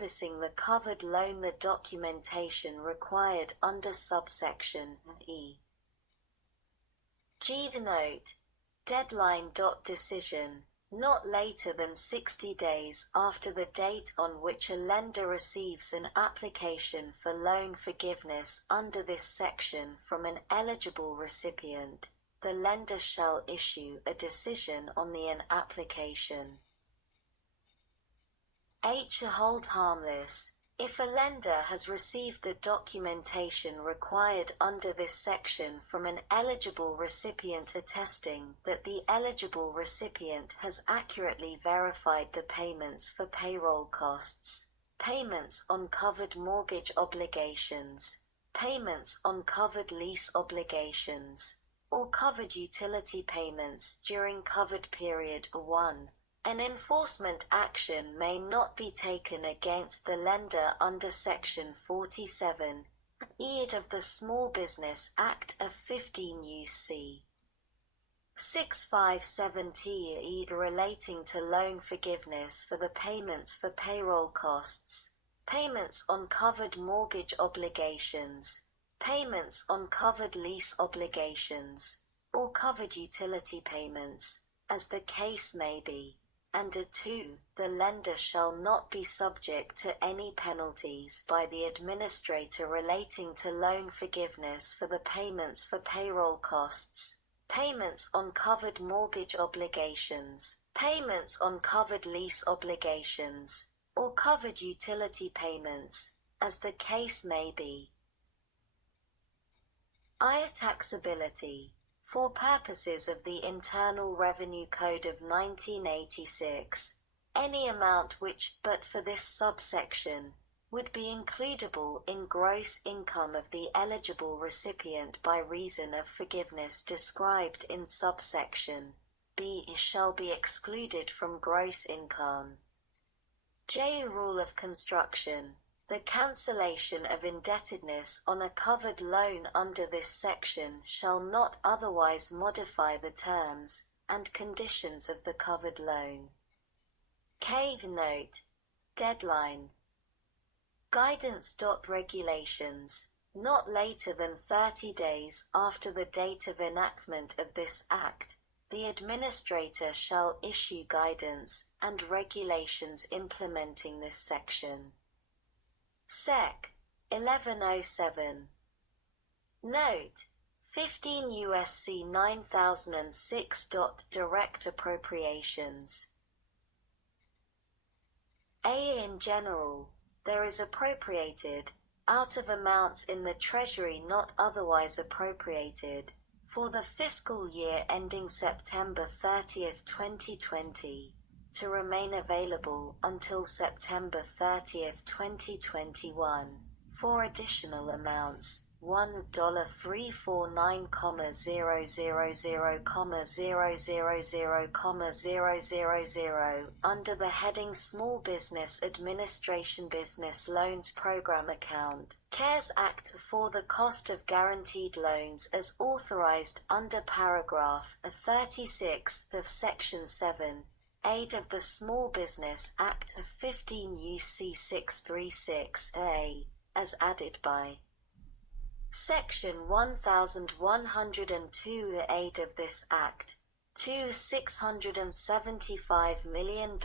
servicing the covered loan the documentation required under subsection E. G. Note: deadline. Decision not later than 60 days after the date on which a lender receives an application for loan forgiveness under this section from an eligible recipient, the lender shall issue a decision on the application. H. Hold harmless. If a lender has received the documentation required under this section from an eligible recipient attesting that the eligible recipient has accurately verified the payments for payroll costs, payments on covered mortgage obligations, payments on covered lease obligations, or covered utility payments during covered period 1, an enforcement action may not be taken against the lender under Section 47(e) of the Small Business Act of 15 U.C. 657(e) relating to loan forgiveness for the payments for payroll costs, payments on covered mortgage obligations, payments on covered lease obligations, or covered utility payments, as the case may be. And 2. The lender shall not be subject to any penalties by the administrator relating to loan forgiveness for the payments for payroll costs, payments on covered mortgage obligations, payments on covered lease obligations, or covered utility payments, as the case may be. I. Taxability. For purposes of the Internal Revenue Code of 1986, any amount which, but for this subsection, would be includable in gross income of the eligible recipient by reason of forgiveness described in subsection B shall be excluded from gross income. J. Rule of construction. The cancellation of indebtedness on a covered loan under this section shall not otherwise modify the terms and conditions of the covered loan. K. Note: deadline. Guidance. Regulations. Not later than 30 days after the date of enactment of this Act, the Administrator shall issue guidance and regulations implementing this section. Sec. 1107. Note: 15 U.S.C. 9006. Direct appropriations. A. In general, there is appropriated, out of amounts in the Treasury not otherwise appropriated, for the fiscal year ending September 30th, 2020, to remain available until September 30th, 2021, for additional amounts, $1,349,000,000,000 under the heading Small Business Administration Business Loans Program Account, CaresAct, for the cost of guaranteed loans as authorized under paragraph 36 of Section 7. Aid of the Small Business Act of 15 U.C. 636a, as added by Section 1102. Aid of this Act, $675 million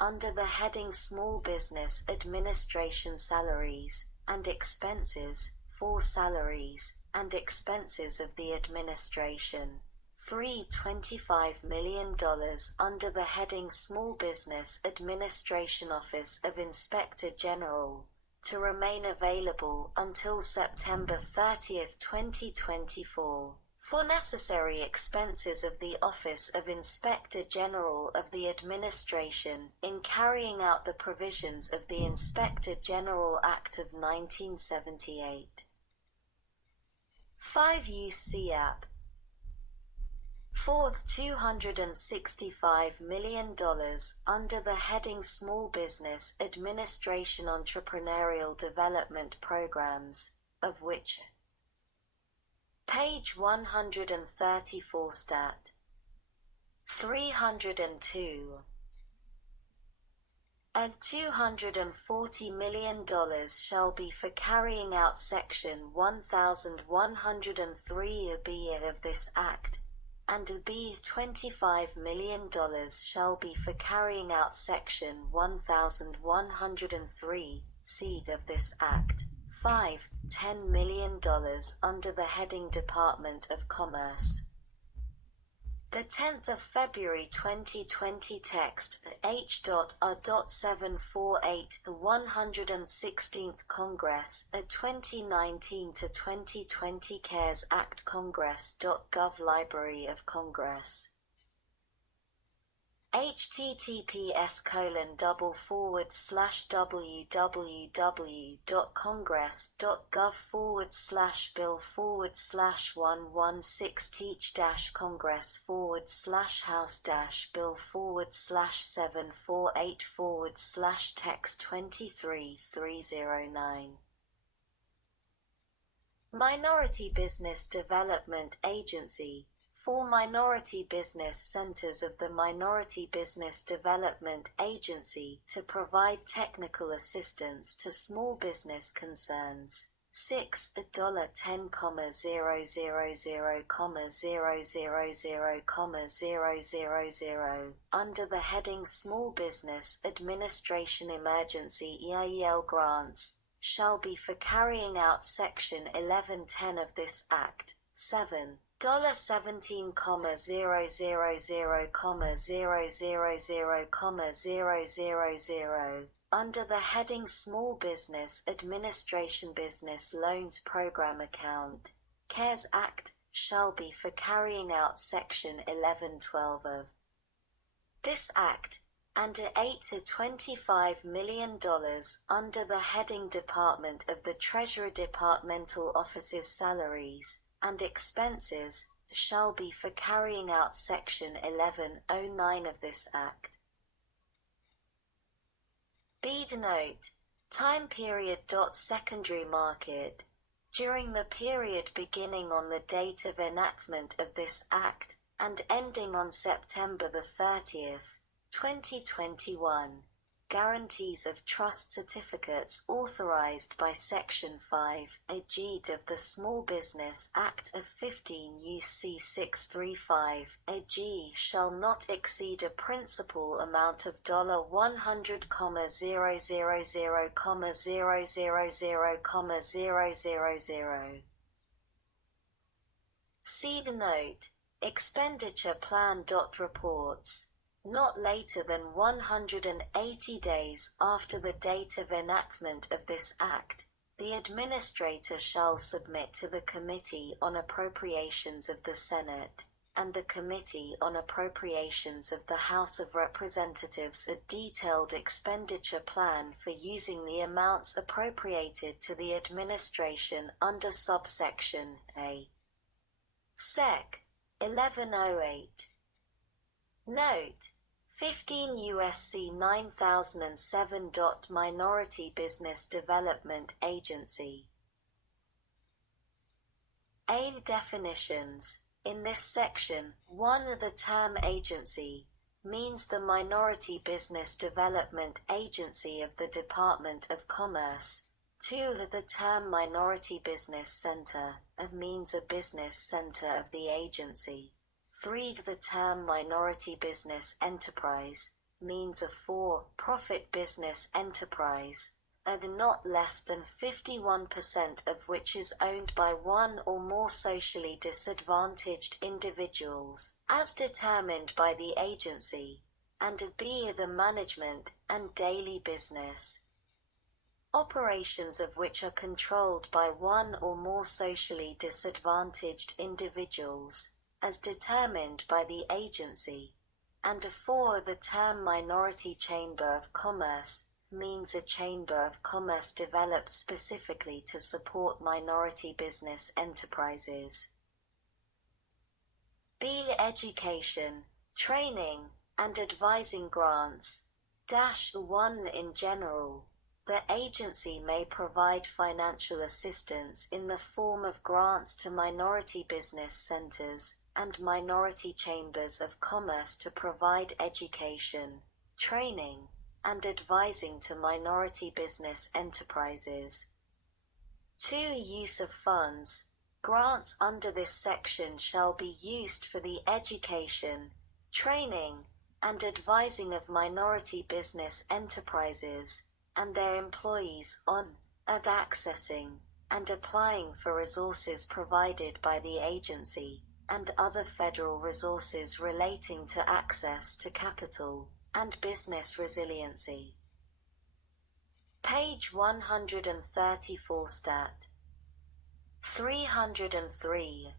under the heading Small Business Administration Salaries and Expenses, for salaries and expenses of the administration. $25 million under the heading Small Business Administration Office of Inspector General, to remain available until September 30th, 2024, for necessary expenses of the Office of Inspector General of the Administration in carrying out the provisions of the Inspector General Act of 1978. 5 U.C. App. Fourth, $265 million under the heading Small Business Administration Entrepreneurial Development Programs, of which page 134 stat. 302. and $240 million shall be for carrying out Section 1103b of this Act, and b $25 million shall be for carrying out Section 1103c of this Act. 5. $10 million under the heading Department of Commerce. The 10th of February 2020 text H.R.748 The 116th Congress, a 2019-2020 CARES Act Congress.gov Library of Congress. https://www.congress.gov/bill/116-congress/1/text-23-309. Minority Business Development Agency. 4 Minority Business Centers of the Minority Business Development Agency to provide technical assistance to small business concerns. 6. $10,000,000,000,000 under the heading Small Business Administration Emergency EIL Grants shall be for carrying out Section 1110 of this Act. 7. $17,000,000,000,000 under the heading Small Business Administration Business Loans Program Account. CARES Act shall be for carrying out Section 1112 of this Act, and $8 to $25 million under the heading Department of the Treasury Departmental Officers' Salaries and Expenses shall be for carrying out Section 1109 of this Act. Bead Note: Time period. Secondary market. During the period beginning on the date of enactment of this Act and ending on September 30th, 2021, guarantees of trust certificates authorized by Section 5 (AG) of the Small Business Act of 15 U.C. 635 (AG) shall not exceed a principal amount of $100,000,000,000,000. Seed Note: Expenditure Plan. Reports not later than 180 days after the date of enactment of this Act, the Administrator shall submit to the Committee on Appropriations of the Senate and the Committee on Appropriations of the House of Representatives a detailed expenditure plan for using the amounts appropriated to the administration under subsection A. Sec. 1108. Note: 15 U.S.C. 9007. Minority Business Development Agency. A. Definitions. In this section, 1. The term agency means the Minority Business Development Agency of the Department of Commerce. 2. The term Minority Business Center means a business center of the agency. 3. The term Minority Business Enterprise means a for-profit business enterprise, not less than 51% of which is owned by one or more socially disadvantaged individuals, as determined by the agency, and b. The management and daily business operations of which are controlled by one or more socially disadvantaged individuals, as determined by the agency. And 4. The term Minority Chamber of Commerce means a chamber of commerce developed specifically to support minority business enterprises. B. Education, training, and advising grants. 1. In general, the agency may provide financial assistance in the form of grants to minority business centers and minority chambers of commerce to provide education, training, and advising to minority business enterprises. 2. Use of funds. Grants under this section shall be used for the education, training, and advising of minority business enterprises and their employees on and accessing and applying for resources provided by the agency and other federal resources relating to access to capital and business resiliency. Page 134 Stat. 303.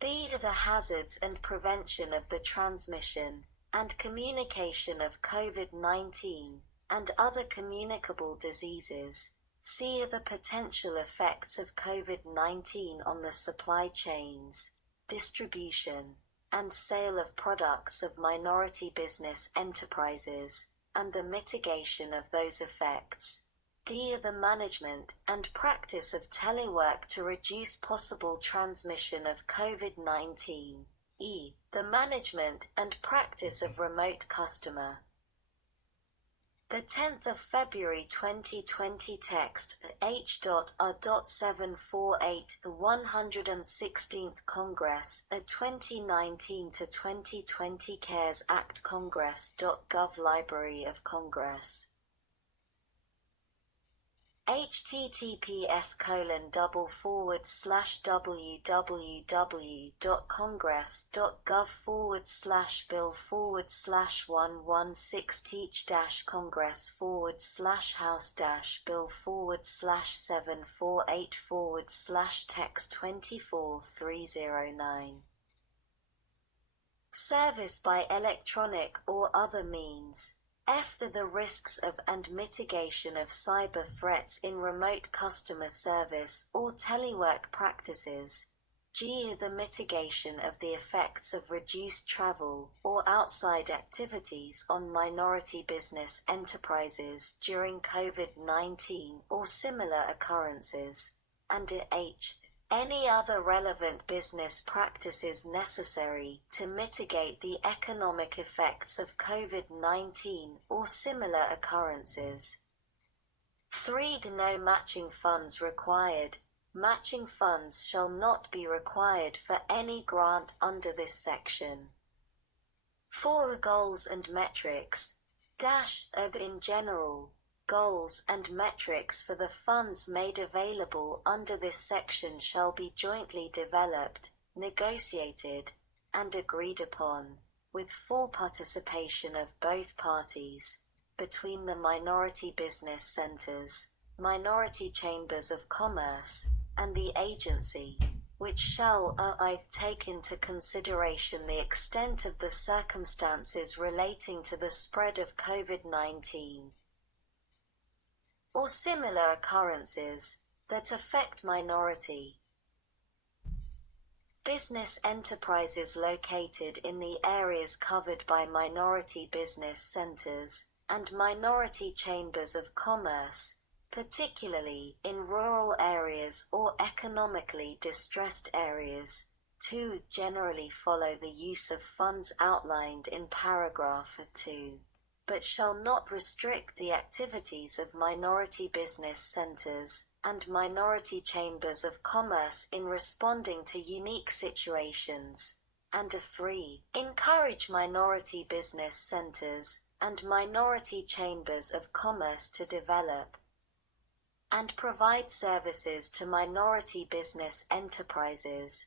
B. The hazards and prevention of the transmission and communication of COVID-19 and other communicable diseases. C. The potential effects of COVID-19 on the supply chains, distribution, and sale of products of minority business enterprises, and the mitigation of those effects. D. The management and practice of telework to reduce possible transmission of COVID-19. E. The management and practice of remote customer. The 10th of February 2020 text H.R.748 The 116th Congress, a 2019 to 2020 CARES Act Congress.gov Library of Congress. https://www.congress.gov/bill/116-congress/1/text 24309. Service by electronic or other means. F. The risks of and mitigation of cyber threats in remote customer service or telework practices. G. The mitigation of the effects of reduced travel or outside activities on minority business enterprises during COVID-19 or similar occurrences. And H. Any other relevant business practices necessary to mitigate the economic effects of COVID-19 or similar occurrences. 3. No matching funds required. Matching funds shall not be required for any grant under this section. 4. Goals and metrics. In general, goals and metrics for the funds made available under this section shall be jointly developed, negotiated, and agreed upon, with full participation of both parties, between the minority business centers, minority chambers of commerce, and the agency, which shall take into consideration the extent of the circumstances relating to the spread of COVID-19 or similar occurrences that affect minority business enterprises located in the areas covered by minority business centers and minority chambers of commerce, particularly in rural areas or economically distressed areas. 2. Generally follow the use of funds outlined in paragraph 2. But shall not restrict the activities of minority business centers and minority chambers of commerce in responding to unique situations. And 3. Encourage minority business centers and minority chambers of commerce to develop and provide services to minority business enterprises.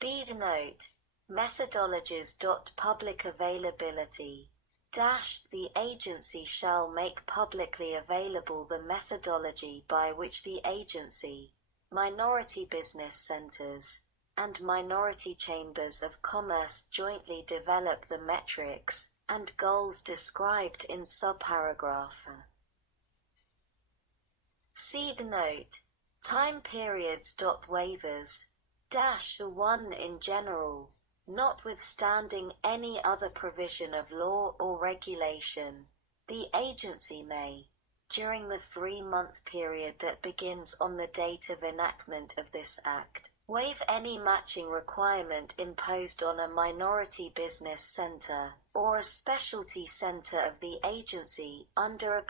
B. Note: methodologies. Public availability. The agency shall make publicly available the methodology by which the agency, minority business centers, and minority chambers of commerce jointly develop the metrics and goals described in subparagraph. See the note. Time periods. Waivers. 1. In general, notwithstanding any other provision of law or regulation, the agency may, during the 3-month period that begins on the date of enactment of this Act, Waive any matching requirement imposed on a minority business center or a specialty center of the agency under a